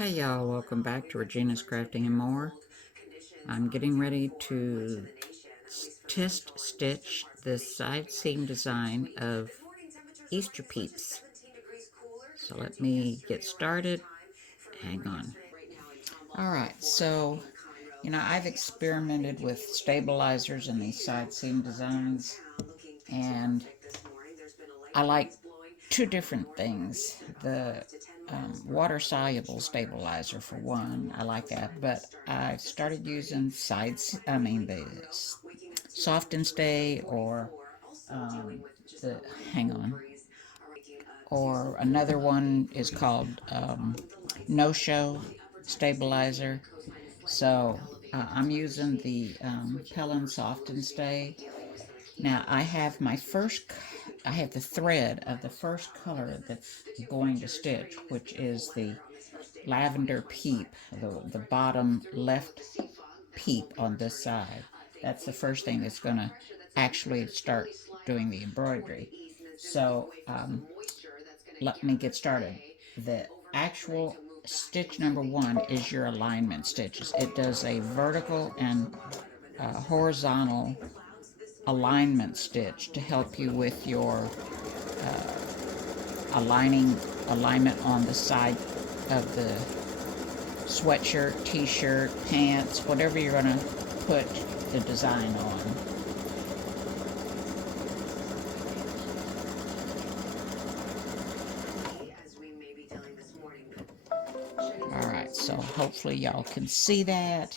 Hey y'all, welcome back to Regina's Crafting and More. I'm getting ready to test stitch this side seam design of Easter Peeps. So let me get started. Hang on. Alright, so I've experimented with stabilizers in these side seam designs, and I like two different things. The water-soluble stabilizer for one, I like that, but I started using the soft and stay, or the hang on, or another one is called no-show stabilizer. So I'm using the Pellin Soft and Stay. Now I have I have the thread of the first color that's going to stitch, which is the lavender peep, the bottom left peep on this side. That's the first thing that's going to actually start doing the embroidery. So let me get started. The actual stitch number one is your alignment stitches. It does a vertical and horizontal alignment stitch to help you with your alignment on the side of the sweatshirt, t-shirt, pants, whatever you're going to put the design on. Alright, so hopefully y'all can see that.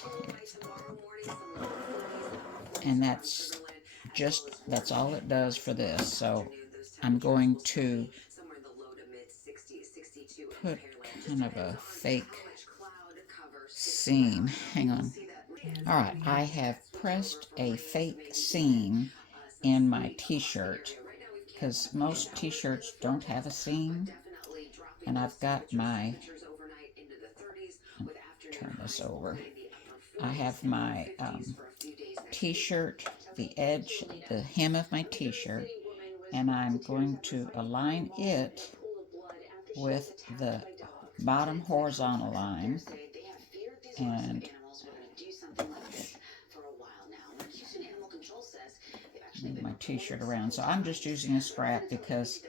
And that's all it does for this. So I'm going to put kind of a fake seam. Hang on. Alright, I have pressed a fake seam in my t-shirt because most t-shirts don't have a seam. And I've got my, turn this over, I have my t-shirt, the edge, the hem of my t-shirt, and I'm going to align it with the bottom horizontal line and move my t-shirt around. So I'm just using a scrap because,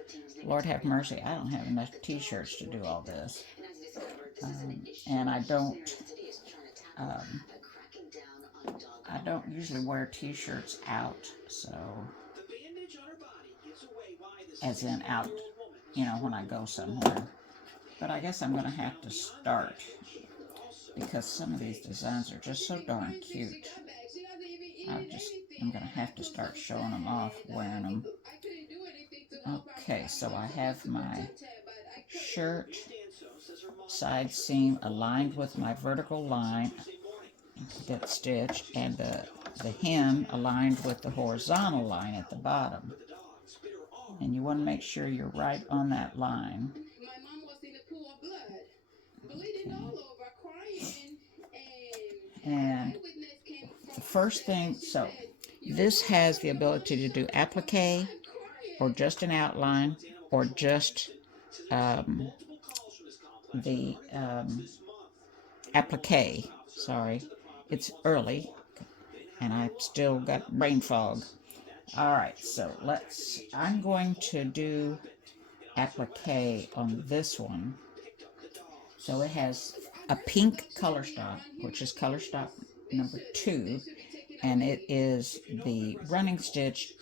Lord have mercy, I don't have enough t-shirts to do all this. And I don't usually wear t-shirts out, so as in out, when I go somewhere. But I guess I'm going to have to start because some of these designs are just so darn cute. I'm going to have to start showing them off, wearing them. Okay, so I have my shirt side seam aligned with my vertical line that's stitched, and the hem aligned with the horizontal line at the bottom. And you want to make sure you're right on that line. Okay. And the first thing, so this has the ability to do applique, or just an outline, or just the applique. Sorry, it's early and I've still got brain fog. Alright, so I'm going to do applique on this one. So it has a pink color stock, which is color stock number 2, and it is the running stitch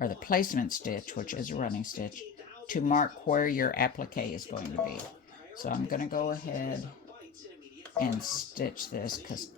or the placement stitch, which is a running stitch, to mark where your applique is going to be. So I'm going to go ahead and stitch this because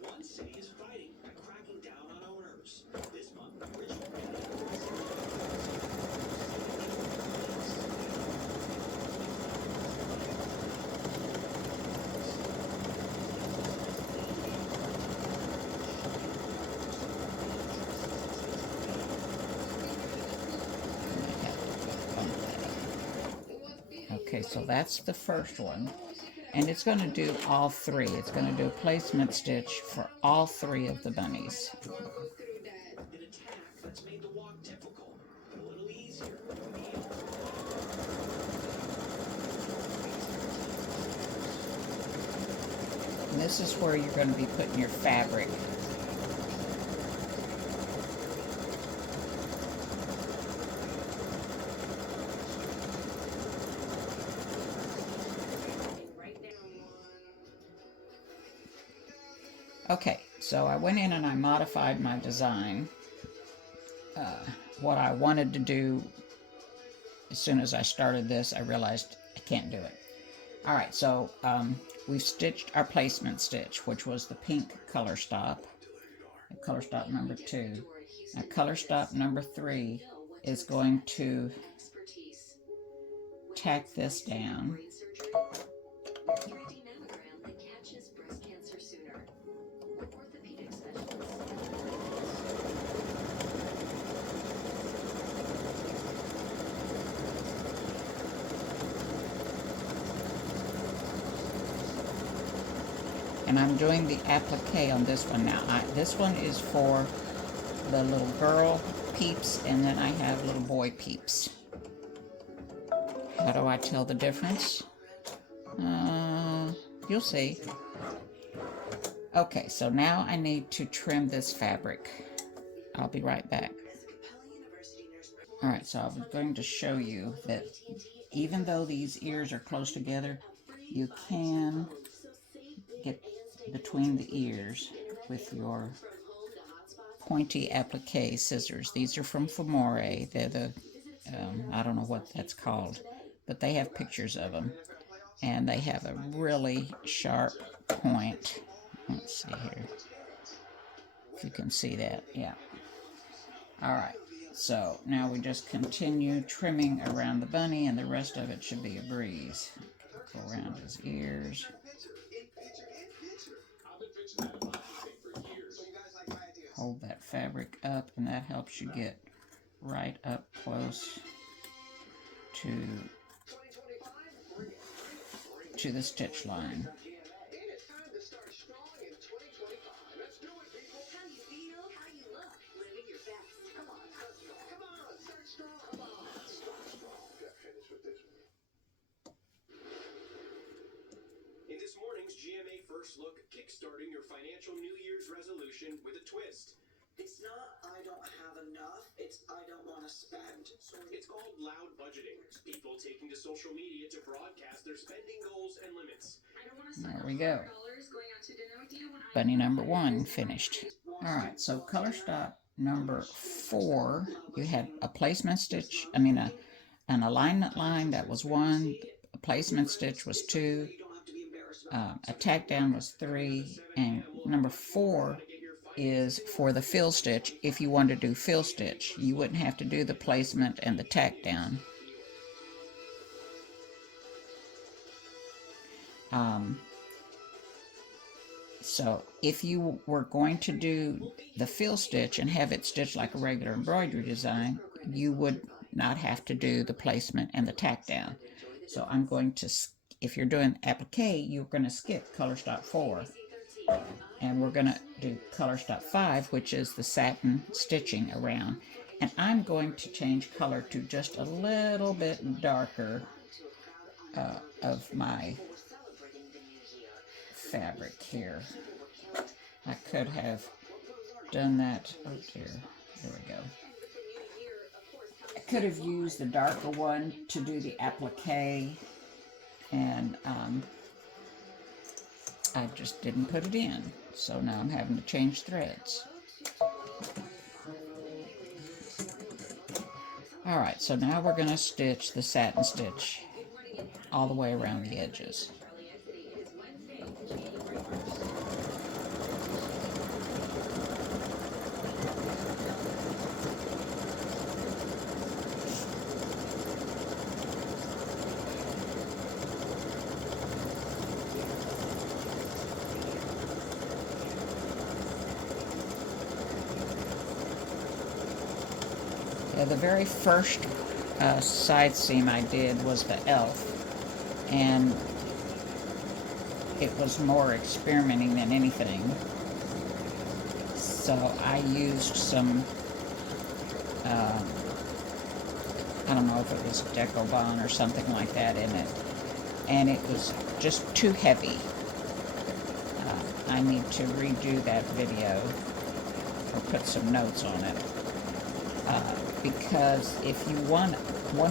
okay, so that's the first one. And it's going to do all three. It's going to do a placement stitch for all three of the bunnies. this is where you're going to be putting your fabric. Okay, so I went in and I modified my design. What I wanted to do, as soon as I started this, I realized I can't do it. Alright, so we've stitched our placement stitch, which was the pink color stop. Color stop number 2. Now color stop number 3 is going to tack this down. And I'm doing the applique on this one now. This one is for the little girl peeps, and then I have little boy peeps. How do I tell the difference? You'll see. Okay, so now I need to trim this fabric. I'll be right back. Alright, so I was going to show you that even though these ears are close together, you can get between the ears with your pointy applique scissors. These are from Famore. They're the, I don't know what that's called, but they have pictures of them. And they have a really sharp point. Let's see here. If you can see that, yeah. Alright, so now we just continue trimming around the bunny, and the rest of it should be a breeze. Go around his ears. Hold that fabric up, and that helps you get right up close to the stitch line. In this morning's GMA First Look, kickstarting your financial New Year's resolution with a twist. It's not I don't have enough, it's I don't want to spend. So it's called loud budgeting. People taking to social media to broadcast their spending goals and limits. There we go. Bunny number 1 finished. Alright, so color stop number 4, you had a placement stitch, an alignment line, that was 1, a placement stitch was 2, a tack down was 3, and number 4 is for the fill stitch. If you want to do fill stitch, you wouldn't have to do the placement and the tack down. So if you were going to do the fill stitch and have it stitched like a regular embroidery design, you would not have to do the placement and the tack down. So I'm going to, if you're doing applique, you're going to skip color stop 4. And we're going to do color stop 5, which is the satin stitching around. And I'm going to change color to just a little bit darker of my fabric here. I could have done that. Oh dear. There we go. I could have used the darker one to do the applique, and I just didn't put it in. So now I'm having to change threads. Alright, so now we're going to stitch the satin stitch all the way around the edges. The very first side seam I did was the elf, and it was more experimenting than anything. So I used some, I don't know if it was Decobon or something like that in it, and it was just too heavy. I need to redo that video or put some notes on it. Because if you want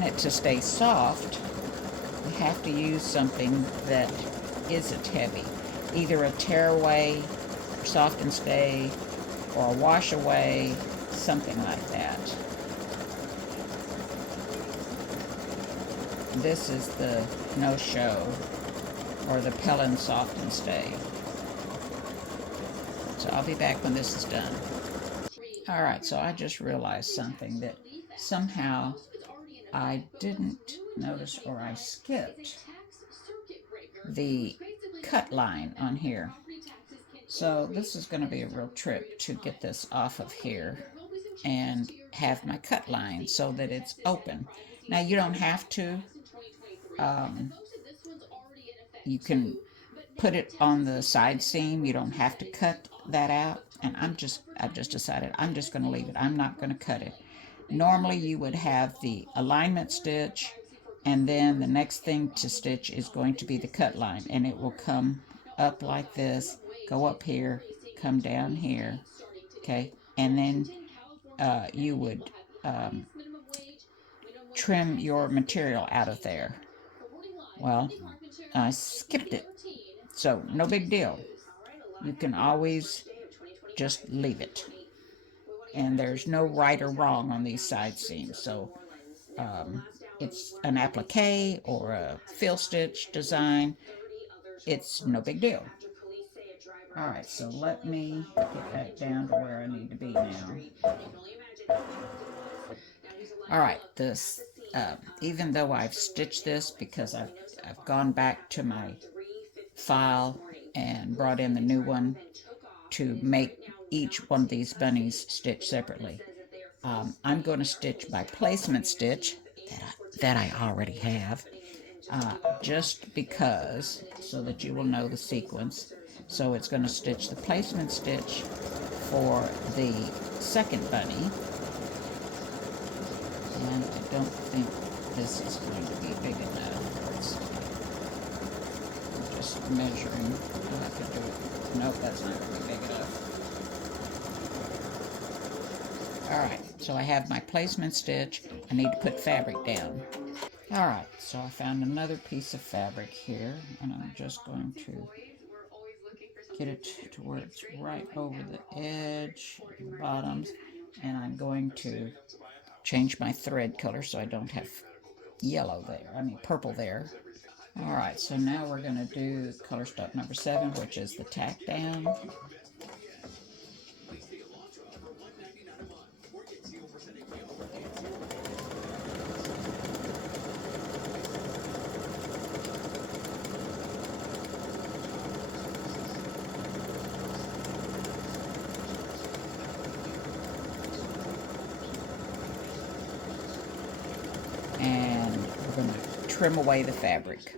it to stay soft, you have to use something that isn't heavy. Either a tearaway, soft and stay, or a wash away, something like that. This is the no-show, or the Pellin Soft and Stay. So I'll be back when this is done. Alright, so I just realized something, that somehow I didn't notice, or I skipped the cut line on here. So this is going to be a real trip to get this off of here and have my cut line so that it's open. Now you don't have to. You can put it on the side seam. You don't have to cut that out. And I've just decided I'm just going to leave it. I'm not going to cut it. Normally you would have the alignment stitch, and then the next thing to stitch is going to be the cut line, and it will come up like this, go up here, come down here, okay, and then you would trim your material out of there. Well, I skipped it, so no big deal. You can always just leave it, and there's no right or wrong on these side seams. So it's an applique or a fill stitch design, it's no big deal. Alright, so let me get back down to where I need to be now. Alright, this even though I've stitched this, because I've gone back to my file and brought in the new one to make each one of these bunnies stitch separately. I'm going to stitch my placement stitch that I already have, just because, so that you will know the sequence. So it's going to stitch the placement stitch for the second bunny, and I don't think this is going to be big enough. I'm just measuring. I'll have to do it. Nope, that's not going to be big enough. Alright, so I have my placement stitch. I need to put fabric down. Alright, so I found another piece of fabric here, and I'm just going to get it to where it's right over the edge, the bottoms, and I'm going to change my thread color so I don't have yellow there, purple there. Alright, so now we're going to do color stop number 7, which is the tack down. And we're going to trim away the fabric.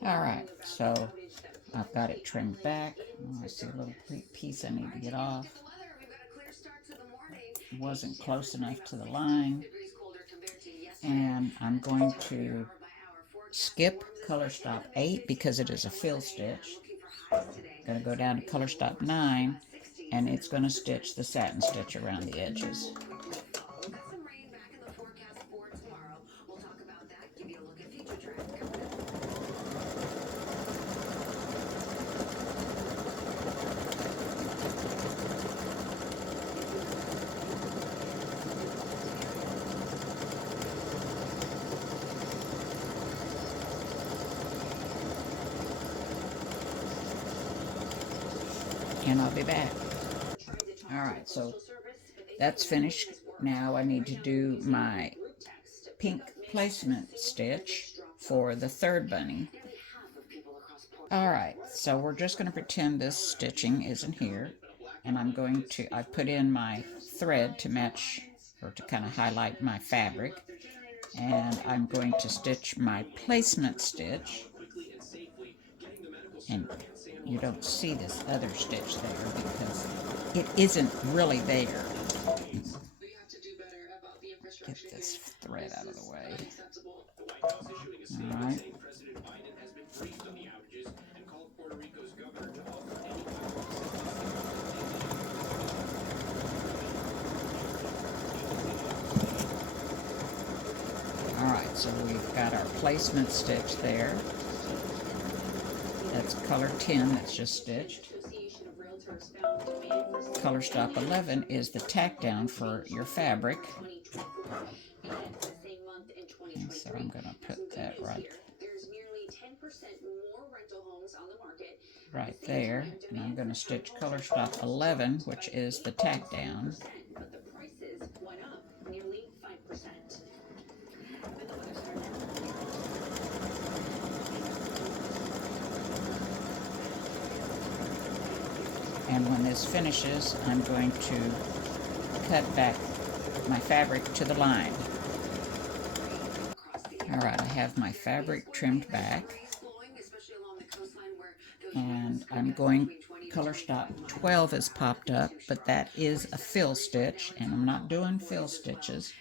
Alright, so I've got it trimmed back. Oh, I see a little piece I need to get off. It wasn't close enough to the line. And I'm going to skip color stop 8 because it is a fill stitch. I'm going to go down to color stop 9, and it's going to stitch the satin stitch around the edges. And I'll be back. Alright, so that's finished. Now I need to do my pink placement stitch for the third bunny. Alright, so we're just going to pretend this stitching isn't here, and I put in my thread to match, or to kind of highlight my fabric, and I'm going to stitch my placement stitch, and you don't see this other stitch there because it isn't really there. Get this thread out of the way. Alright. So we've got our placement stitch there. That's color 10 that's just stitched. Color stop 11 is the tack down for your fabric. And so I'm going to put that right there. And I'm going to stitch color stop 11, which is the tack down. And when this finishes, I'm going to cut back my fabric to the line. Alright, I have my fabric trimmed back. And I'm going, color stop 12 has popped up, but that is a fill stitch, and I'm not doing fill stitches.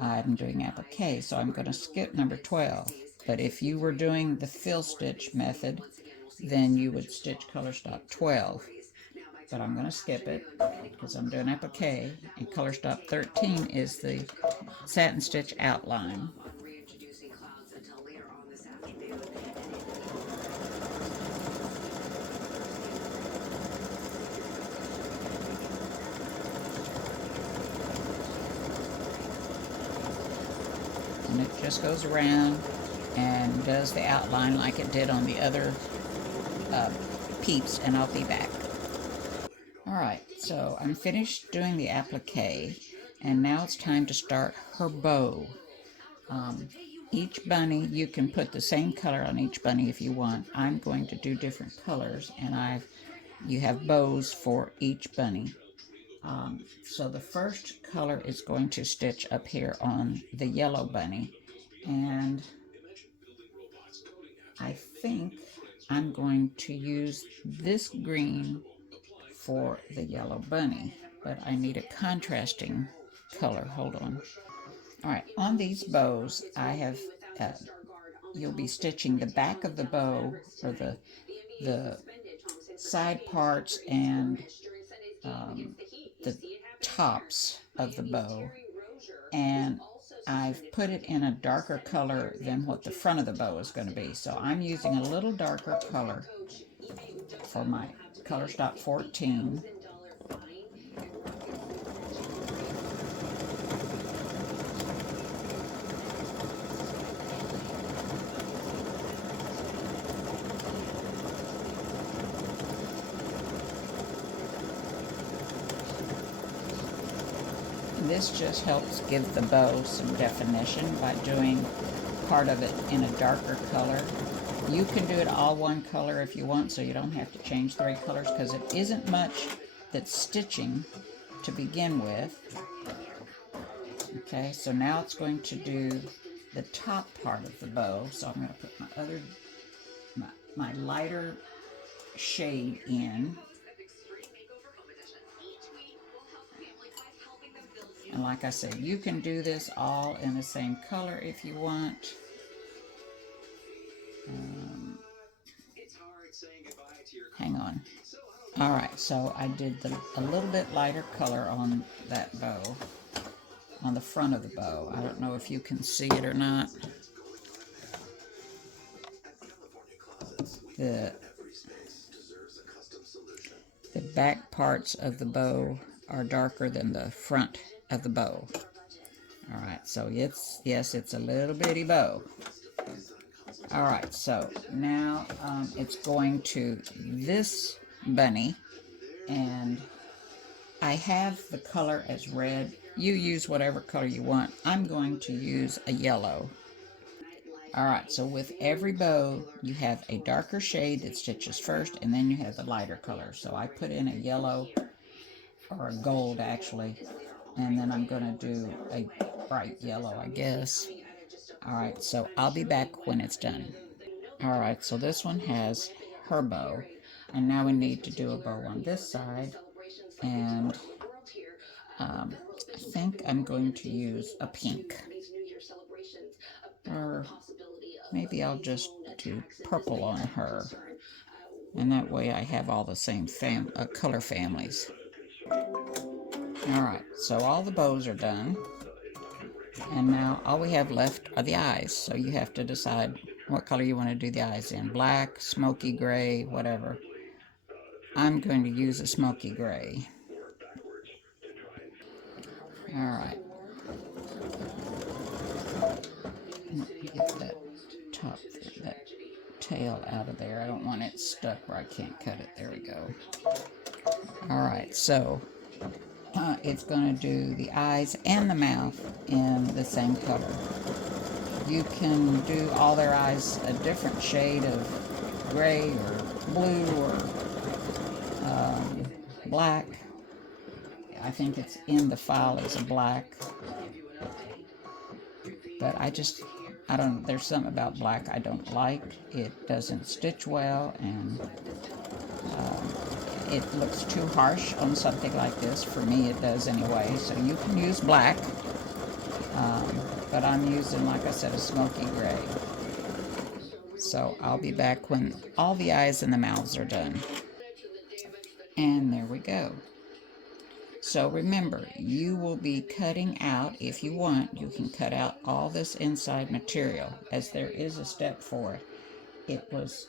I'm doing applique, so I'm going to skip number 12. But if you were doing the fill stitch method, then you would stitch color stop 12. But I'm going to skip it because I'm doing applique, and color stop 13 is the satin stitch outline. And it just goes around and does the outline like it did on the other peeps, and I'll be back. Alright, so I'm finished doing the applique, and now it's time to start her bow. Each bunny, you can put the same color on each bunny if you want. I'm going to do different colors, and you have bows for each bunny. So the first color is going to stitch up here on the yellow bunny, and I think I'm going to use this green for the yellow bunny, but I need a contrasting color. Hold on. Alright, on these bows, I have, you'll be stitching the back of the bow, or the side parts, and the tops of the bow, and I've put it in a darker color than what the front of the bow is going to be. So I'm using a little darker color for my color stop 14. This just helps give the bow some definition by doing part of it in a darker color. You can do it all one color if you want, so you don't have to change 3 colors, because it isn't much that's stitching to begin with. Okay, so now it's going to do the top part of the bow. So I'm going to put my lighter shade in. And like I said, you can do this all in the same color if you want. Hang on. Alright, so I did a little bit lighter color on that bow, on the front of the bow. I don't know if you can see it or not. The back parts of the bow are darker than the front of the bow. Alright, so yes, it's a little bitty bow. Alright, so now it's going to this bunny, and I have the color as red. You use whatever color you want. I'm going to use a yellow. Alright, so with every bow, you have a darker shade that stitches first, and then you have the lighter color. So I put in a yellow, or a gold actually, and then I'm going to do a bright yellow, I guess. Alright, so I'll be back when it's done. Alright, so this one has her bow, and now we need to do a bow on this side, and I think I'm going to use a pink, or maybe I'll just do purple on her, and that way I have all the same color families. Alright, so all the bows are done. And now all we have left are the eyes. So you have to decide what color you want to do the eyes in. Black, smoky gray, whatever. I'm going to use a smoky gray. Alright. Get that top, that tail out of there. I don't want it stuck where I can't cut it. There we go. Alright, so it's going to do the eyes and the mouth in the same color. You can do all their eyes a different shade of gray or blue or black. I think it's in the file as a black, but I don't, there's something about black I don't like. It doesn't stitch well, and it looks too harsh on something like this. For me, it does anyway. So you can use black, but I'm using, like I said, a smoky gray. So I'll be back when all the eyes and the mouths are done. And there we go. So remember, you will be cutting out, if you want, you can cut out all this inside material, as there is a step for it. It was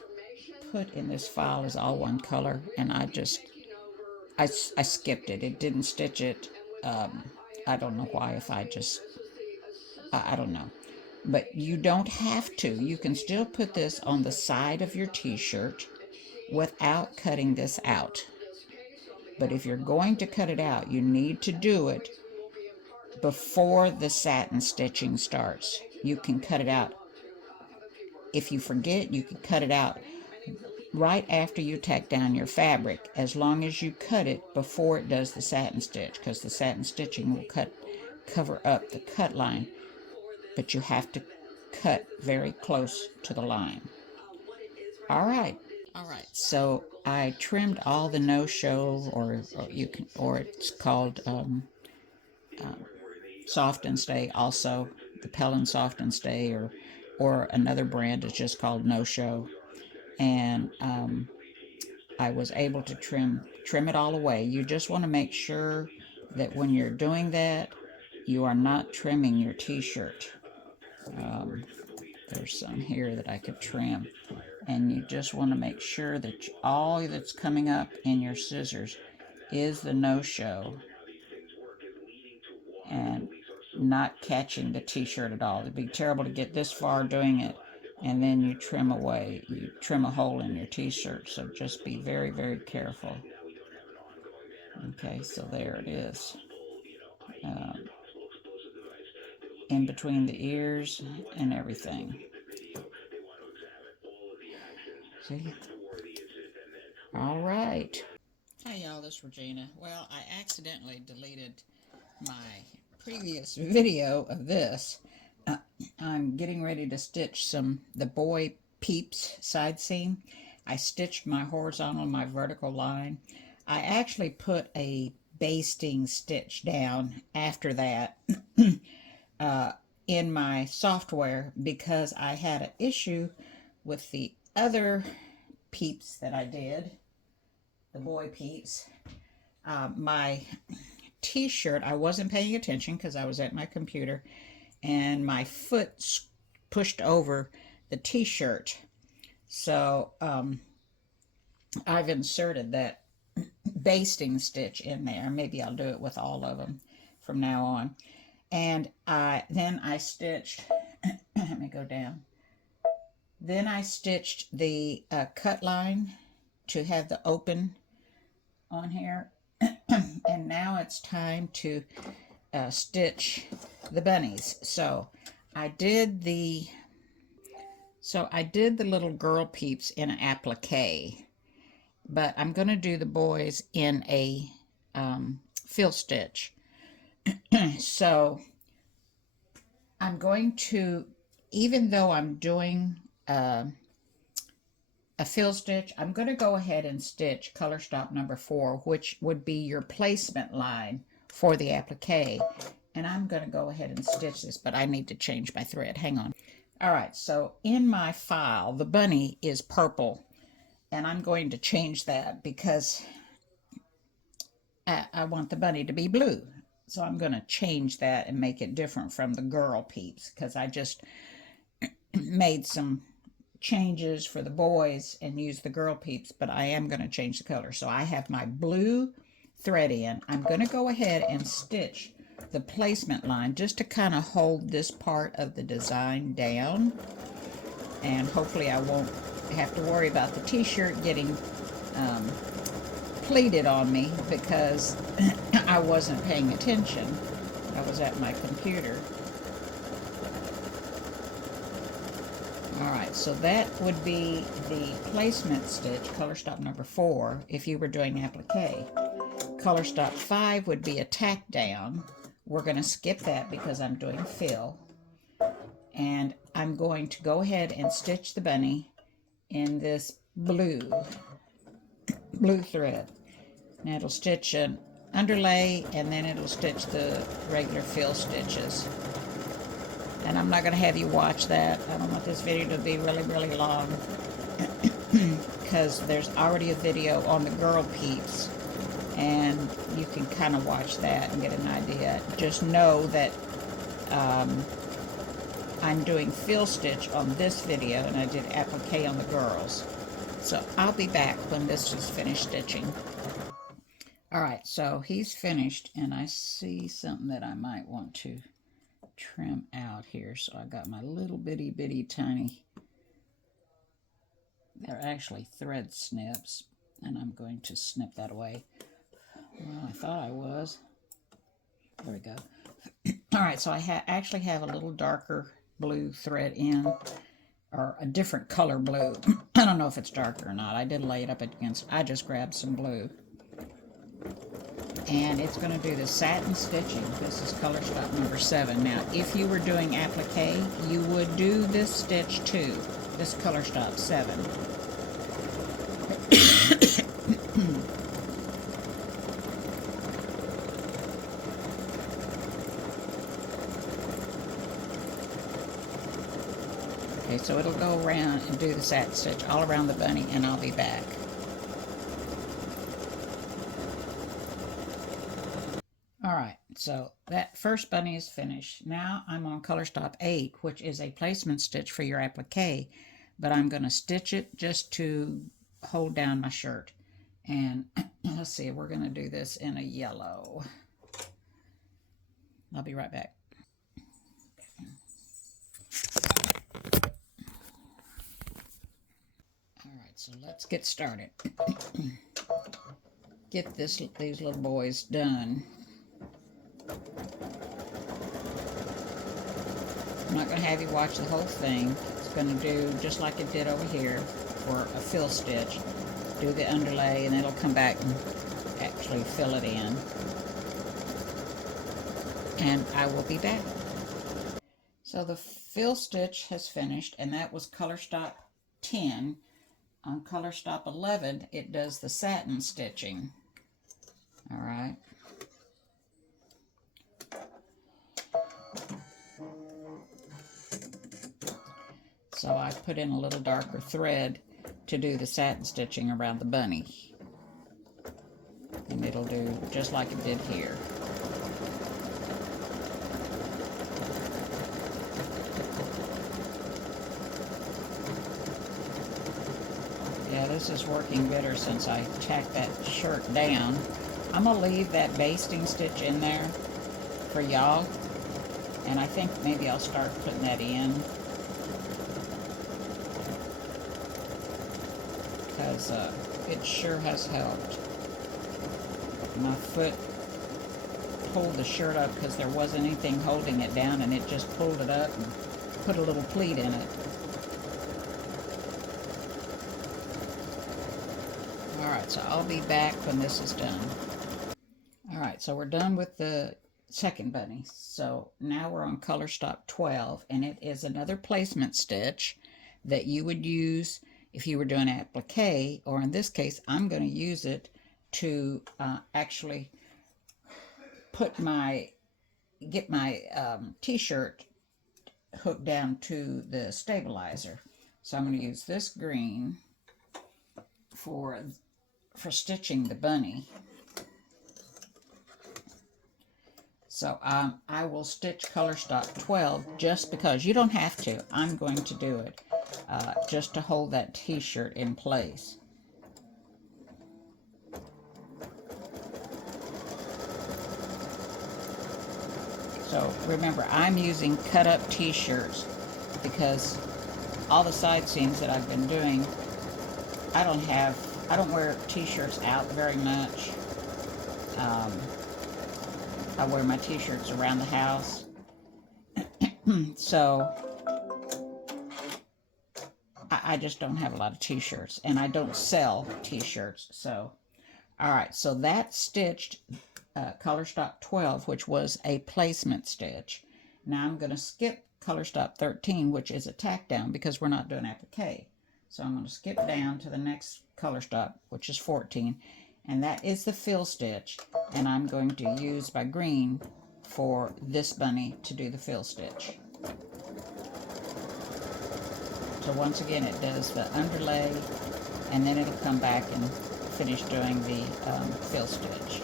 put in this file as all one color, and I skipped it. It didn't stitch it. I don't know why, if I don't know. But you don't have to. You can still put this on the side of your t-shirt without cutting this out. But if you're going to cut it out, you need to do it before the satin stitching starts. You can cut it out. If you forget, you can cut it out right after you tack down your fabric, as long as you cut it before it does the satin stitch, because the satin stitching will cover up the cut line, but you have to cut very close to the line. All right. So I trimmed all the no-show, or it's called Soft and Stay. Also, the Pellin Soft and Stay, or another brand is just called No-Show. And I was able to trim it all away. You just want to make sure that when you're doing that, you are not trimming your t-shirt. There's some here that I could trim. And you just want to make sure that all that's coming up in your scissors is the no-show and not catching the t-shirt at all. It'd be terrible to get this far doing it and then you trim away. You trim a hole in your t-shirt, so just be very, very careful. Okay, so there it is. In between the ears and everything. See? All right. Hi, y'all. This is Regina. Well, I accidentally deleted my previous video of this. I'm getting ready to stitch the boy Peeps side seam. I stitched my horizontal, my vertical line. I actually put a basting stitch down after that in my software, because I had an issue with the other Peeps that I did, the boy Peeps. My t-shirt, I wasn't paying attention because I was at my computer, and my foot pushed over the t-shirt. So I've inserted that basting stitch in there. Maybe I'll do it with all of them from now on. And then I stitched, let me go down. Then I stitched the cut line to have the open on here. And now it's time to stitch the bunnies. So I did the little girl Peeps in an applique, but I'm going to do the boys in a fill stitch. So I'm going to, even though I'm doing a fill stitch, I'm going to go ahead and stitch color stop number 4, which would be your placement line for the applique. And I'm going to go ahead and stitch this, but I need to change my thread. Hang on. All right, so in my file, the bunny is purple, and I'm going to change that because I want the bunny to be blue. So I'm going to change that and make it different from the girl peeps, because I just made some changes for the boys and used the girl peeps, but I am going to change the color. So I have my blue thread in. I'm going to go ahead and stitch the placement line just to kind of hold this part of the design down, and hopefully I won't have to worry about the t-shirt getting pleated on me because I wasn't paying attention. I was at my computer. Alright, so that would be the placement stitch, color stop number 4, if you were doing applique. Color stop 5 would be a tack down. We're going to skip that because I'm doing fill. And I'm going to go ahead and stitch the bunny in this blue thread. Now it'll stitch an underlay, and then it'll stitch the regular fill stitches. And I'm not going to have you watch that. I don't want this video to be really, really long because there's already a video on the girl peeps, and you can kind of watch that and get an idea. Just know that I'm doing fill stitch on this video, and I did applique on the girls. So I'll be back when this is finished stitching. Alright, so he's finished, and I see something that I might want to trim out here. So I got my little bitty tiny, they're actually thread snips, and I'm going to snip that away. Well, I thought I was. There we go. Alright, so I actually have a little darker blue thread in, or a different color blue. I don't know if it's darker or not. I did lay it up against, I just grabbed some blue. And it's going to do the satin stitching. This is color stop number 7. Now, if you were doing applique, you would do this stitch too. This color stop 7. Okay, so it'll go around and do the satin stitch all around the bunny, and I'll be back. Alright, so that first bunny is finished. Now I'm on color stop 8, which is a placement stitch for your applique, but I'm going to stitch it just to hold down my shirt. And let's see, we're going to do this in a yellow. I'll be right back. Alright, so let's get started. Get these little boys done. I'm not going to have you watch the whole thing. It's going to do just like it did over here for a fill stitch. Do the underlay, and it'll come back and actually fill it in. And I will be back. So the fill stitch has finished, and that was color stop 10. On color stop 11, it does the satin stitching. All right. So I put in a little darker thread to do the satin stitching around the bunny. And it'll do just like it did here. Yeah, this is working better since I tacked that shirt down. I'm going to leave that basting stitch in there for y'all. And I think maybe I'll start putting that in. Because it sure has helped. My foot pulled the shirt up because there wasn't anything holding it down, and it just pulled it up and put a little pleat in it. Alright, so I'll be back when this is done. Alright, so we're done with the second bunny. So now we're on color stop 12, and it is another placement stitch that you would use if you were doing applique, or in this case, I'm going to use it to actually get my t-shirt hooked down to the stabilizer. So I'm going to use this green for stitching the bunny. So I will stitch color stock 12 just because. You don't have to. I'm going to do it just to hold that t-shirt in place. So remember, I'm using cut up t-shirts because all the side seams that I've been doing, I don't wear t-shirts out very much. I wear my t-shirts around the house. So I just don't have a lot of t-shirts, and I don't sell t-shirts. So, all right, so that stitched color stock 12, which was a placement stitch. Now I'm going to skip color stock 13, which is a tack down, because we're not doing applique. So I'm going to skip down to the next color stock, which is 14, and that is the fill stitch, and I'm going to use my green for this bunny to do the fill stitch. So once again, it does the underlay, and then it'll come back and finish doing the fill stitch.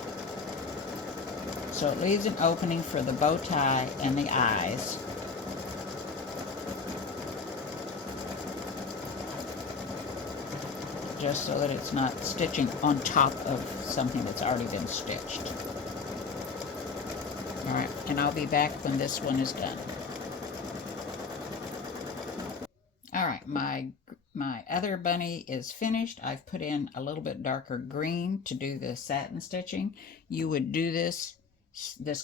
So it leaves an opening for the bow tie and the eyes. Just so that it's not stitching on top of something that's already been stitched. Alright, and I'll be back when this one is done. Alright, my other bunny is finished. I've put in a little bit darker green to do the satin stitching. You would do this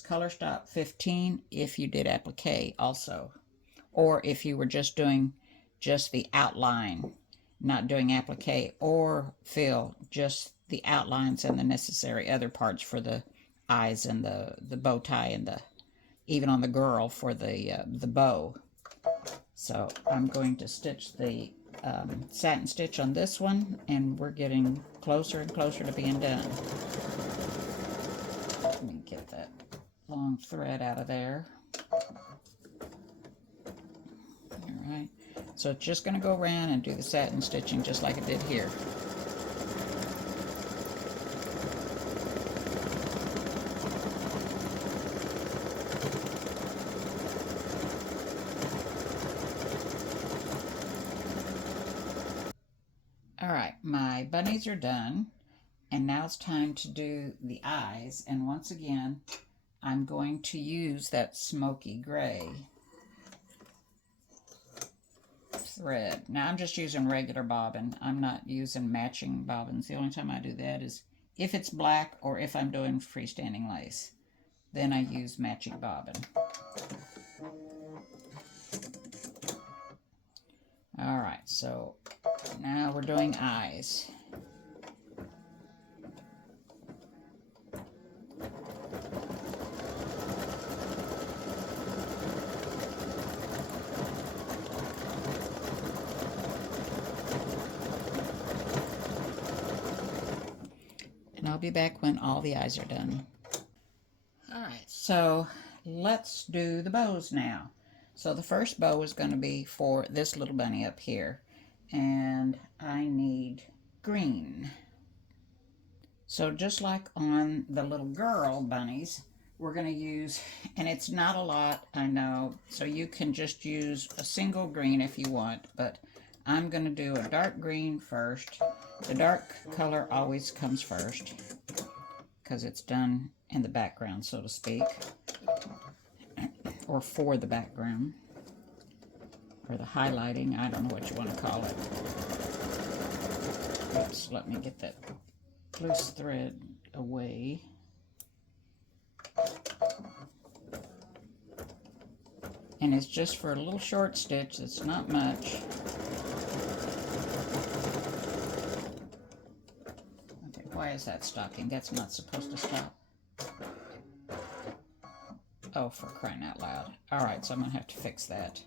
color stock 15 if you did applique also, or if you were just doing just the outline, not doing applique or fill, just the outlines and the necessary other parts for the eyes and the bow tie and the even on the girl for the bow. So I'm going to stitch the satin stitch on this one, and we're getting closer and closer to being done. Let me get that long thread out of there. Alright, so it's just going to go around and do the satin stitching just like it did here. Alright, my bunnies are done, and now it's time to do the eyes, and once again I'm going to use that smoky gray thread. Now I'm just using regular bobbin. I'm not using matching bobbins. The only time I do that is if it's black or if I'm doing freestanding lace. Then I use matching bobbin. Alright, so now we're doing eyes. And I'll be back when all the eyes are done. Alright, so let's do the bows now. So the first bow is going to be for this little bunny up here, and I need green. So just like on the little girl bunnies, we're going to use, and it's not a lot, I know, so you can just use a single green if you want, but I'm going to do a dark green first. The dark color always comes first because it's done in the background, so to speak, or for the background, or the highlighting. I don't know what you want to call it. Oops, let me get that loose thread away. And it's just for a little short stitch. It's not much. Okay, why is that stopping? That's not supposed to stop. Oh, for crying out loud. Alright, so I'm going to have to fix that.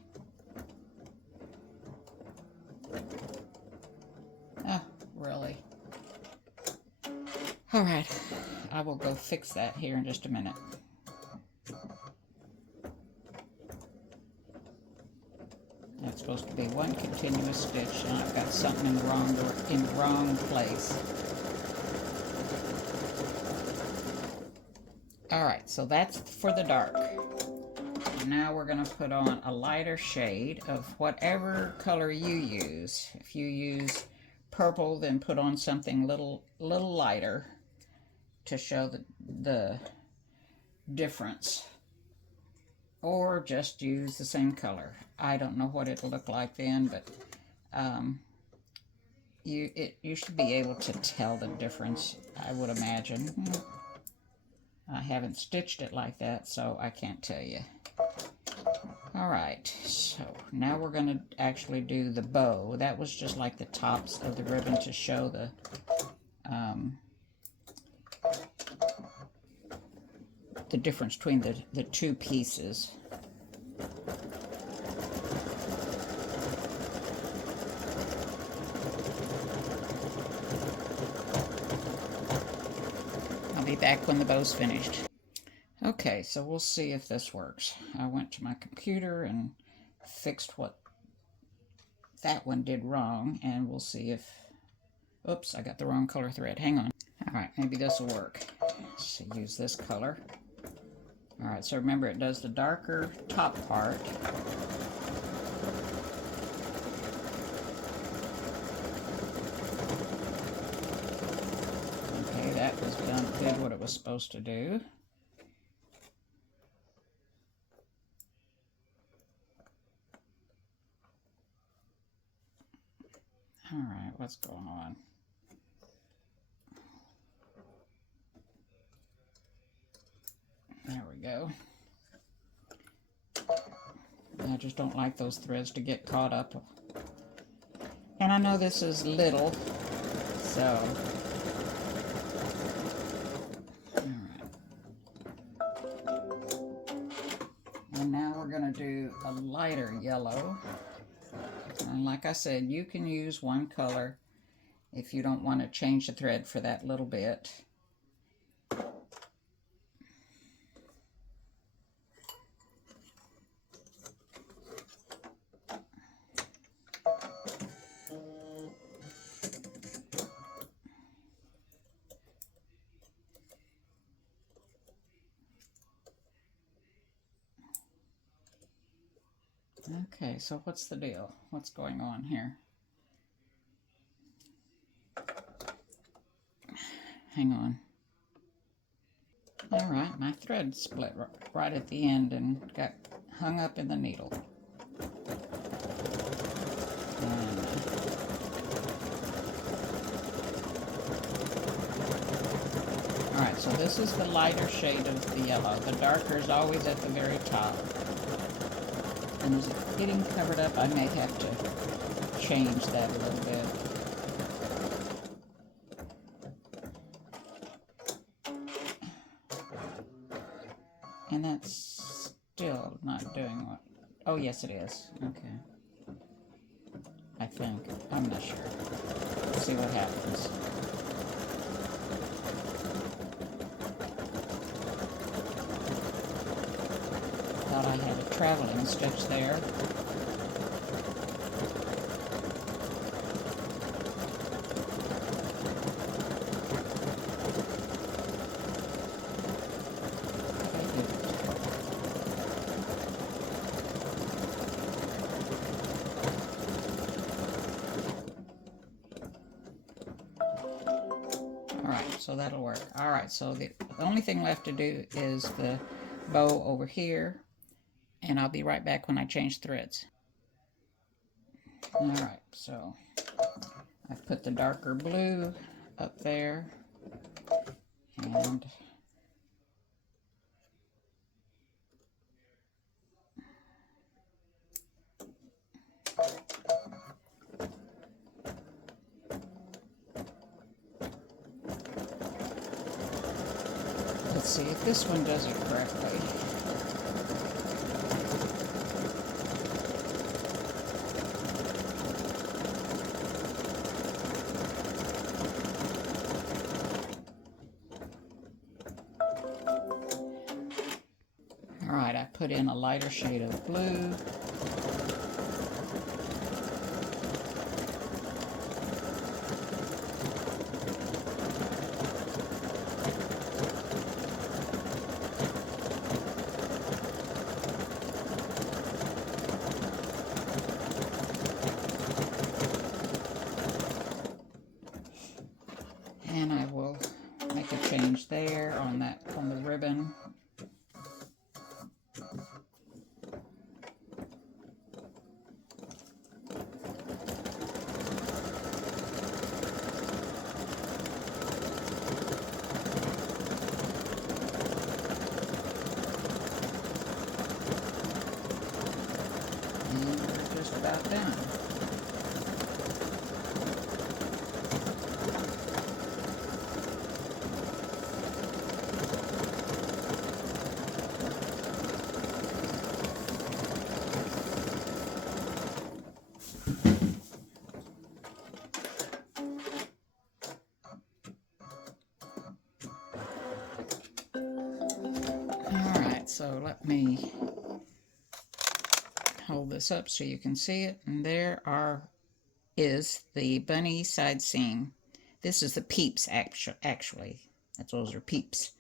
Oh, really? Alright, I will go fix that here in just a minute. That's supposed to be one continuous stitch, and I've got something in the wrong place. Alright, so that's for the dark. Now we're going to put on a lighter shade of whatever color you use. If you use purple, then put on something little lighter to show the difference. Or just use the same color. I don't know what it'll look like then, but you should be able to tell the difference, I would imagine. I haven't stitched it like that, so I can't tell you. Alright, so now we're going to actually do the bow. That was just like the tops of the ribbon to show the difference between the two pieces. I'll be back when the bow's finished. Okay, so we'll see if this works. I went to my computer and fixed what that one did wrong, and we'll see if... Oops, I got the wrong color thread. Hang on. Alright, maybe this will work. So use this color. Alright, so remember it does the darker top part. Okay, that was did what it was supposed to do. Alright, what's going on? There we go. I just don't like those threads to get caught up. And I know this is little, so... Alright. And now we're going to do a lighter yellow. And like I said, you can use one color if you don't want to change the thread for that little bit. Okay, so what's the deal? What's going on here? Hang on. Alright, my thread split right at the end and got hung up in the needle. Alright, so this is the lighter shade of the yellow. The darker is always at the very top. And as it's getting covered up, I may have to change that a little bit. And that's still not doing what... Oh, yes, it is. Okay. I think. I'm not sure. Let's see what happens. Thought I had a traveling stitch there. Alright, so that'll work. Alright, so the only thing left to do is the bow over here. And I'll be right back when I change threads. Alright, so I've put the darker blue up there. And let's see if this one does it correctly. Alright, I put in a lighter shade of blue. And I will make a change there on the ribbon. And we're just about done. Alright, so let me hold this up so you can see it. And there is the bunny side seam. This is the Peeps, actually. Those are Peeps.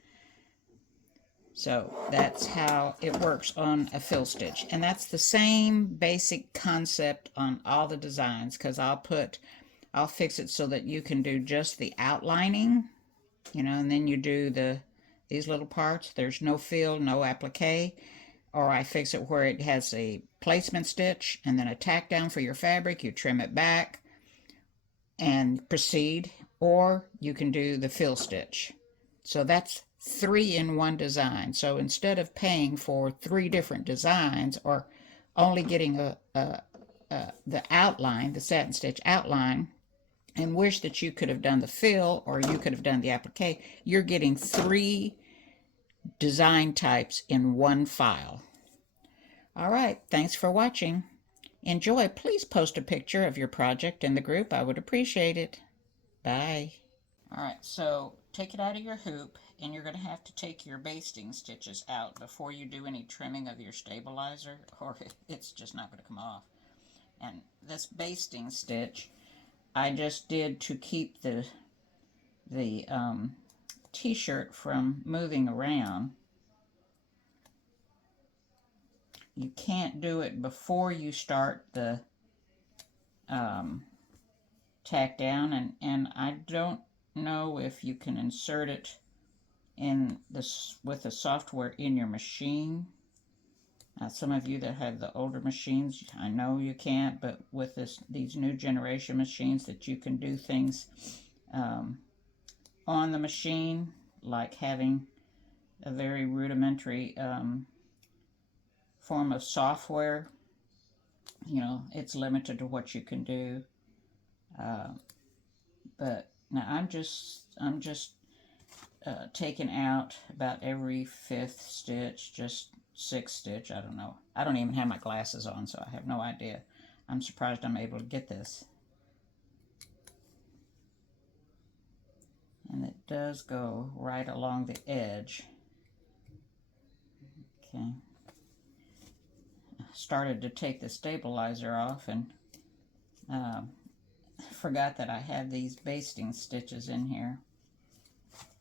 So that's how it works on a fill stitch. And that's the same basic concept on all the designs, because I'll fix it so that you can do just the outlining, you know, and then you do these little parts. There's no fill, no applique. Or I fix it where it has a placement stitch and then a tack down for your fabric. You trim it back and proceed. Or you can do the fill stitch. So that's 3-in-1 design. So instead of paying for 3 different designs or only getting the outline, the satin stitch outline, and wish that you could have done the fill or you could have done the applique, you're getting 3 design types in one file. All right, thanks for watching. Enjoy. Please post a picture of your project in the group. I would appreciate it. Bye. All right, so take it out of your hoop, and you're going to have to take your basting stitches out before you do any trimming of your stabilizer, or it's just not going to come off. And this basting stitch, I just did to keep the t-shirt from moving around. You can't do it before you start the tack down, and I don't know if you can insert it in this with the software in your machine. Some of you that have the older machines, I know you can't, but with these new generation machines that you can do things on the machine, like having a very rudimentary form of software. You know, it's limited to what you can do. But now I'm just taking out about every 5th stitch, just 6th stitch. I don't know. I don't even have my glasses on, so I have no idea. I'm surprised I'm able to get this. And it does go right along the edge. Okay. I started to take the stabilizer off and forgot that I had these basting stitches in here.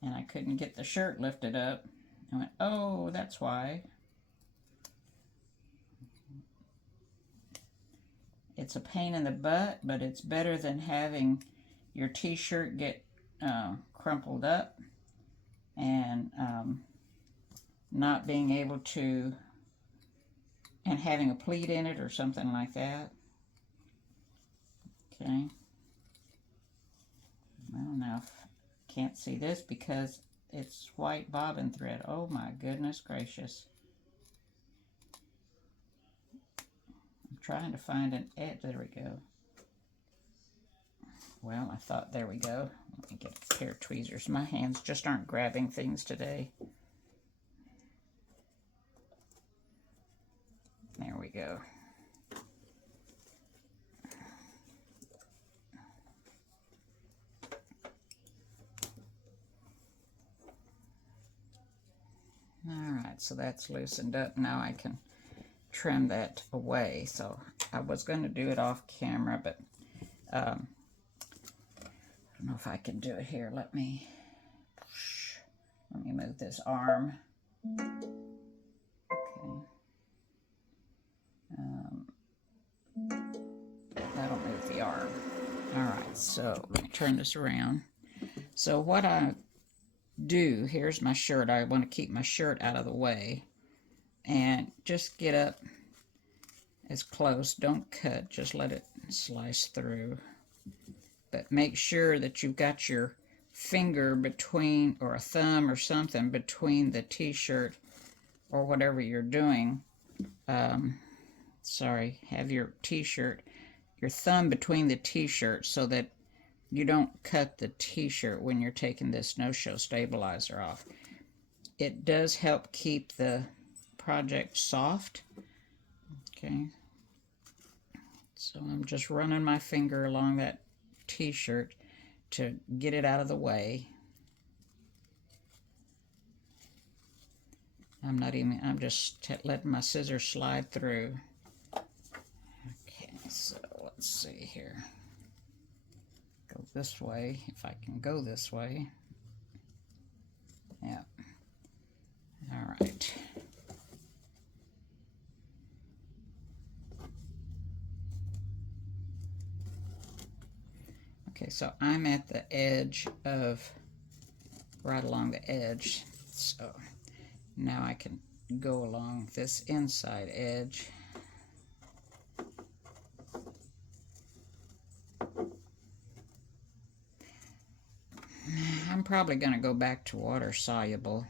And I couldn't get the shirt lifted up. I went, oh, that's why. It's a pain in the butt, but it's better than having your t-shirt get crumpled up and not being able to, and having a pleat in it or something like that. Okay. Well, now can't see this because it's white bobbin thread. Oh my goodness gracious. I'm trying to find an edge. There we go. Well, I thought, there we go. Let me get a pair of tweezers. My hands just aren't grabbing things today. There we go. Alright, so that's loosened up. Now I can trim that away. So I was going to do it off camera, but I don't know if I can do it here. Let me move this arm. Okay. That'll move the arm. Alright, so let me turn this around. So what I do, here's my shirt. I want to keep my shirt out of the way. And just get up as close. Don't cut, just let it slice through. But make sure that you've got your finger between, or a thumb or something between the t-shirt or whatever you're doing. Have your t-shirt, your thumb between the t-shirt so that you don't cut the t-shirt when you're taking this no-show stabilizer off. It does help keep the project soft. Okay, so I'm just running my finger along that t-shirt to get it out of the way. I'm just letting my scissors slide through. Okay, so let's see here. Go this way, if I can go this way. Yeah. All right. Okay, so I'm at the edge of, right along the edge. So now I can go along this inside edge. I'm probably going to go back to water soluble.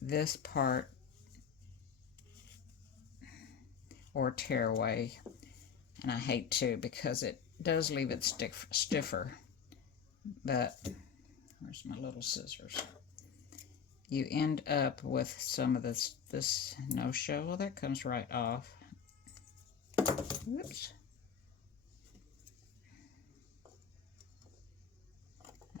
This part, or tearaway, and I hate to because it does leave it stiffer. But where's my little scissors? You end up with some of this no-show. Well, that comes right off. Whoops.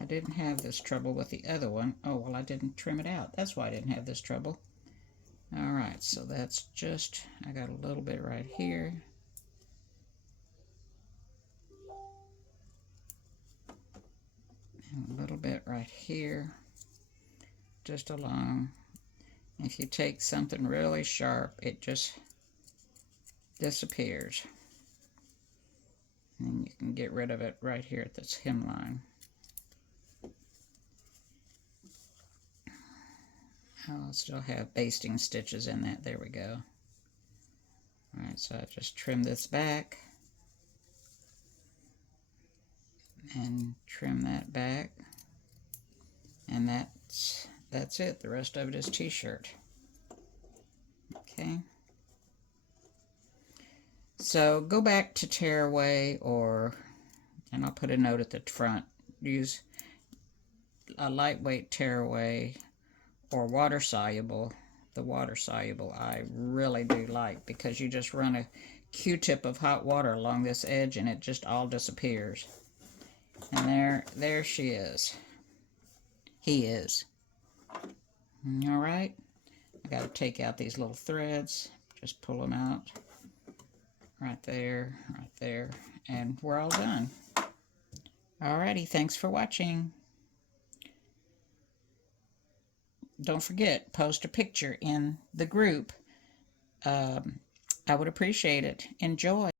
I didn't have this trouble with the other one. Oh, well, I didn't trim it out. That's why I didn't have this trouble. All right, so that's just, I got a little bit right here. And a little bit right here. Just along. If you take something really sharp, it just disappears. And you can get rid of it right here at this hemline. I'll still have basting stitches in that. There we go. Alright, so I just trim this back. And trim that back. And that's it. The rest of it is t-shirt. Okay. So go back to tearaway, and I'll put a note at the front. Use a lightweight tearaway or water soluble. The water soluble I really do like because you just run a Q-tip of hot water along this edge and it just all disappears. And there she is. He is. All right. I got to take out these little threads. Just pull them out. Right there, and we're all done. Alrighty, thanks for watching. Don't forget, post a picture in the group. I would appreciate it. Enjoy.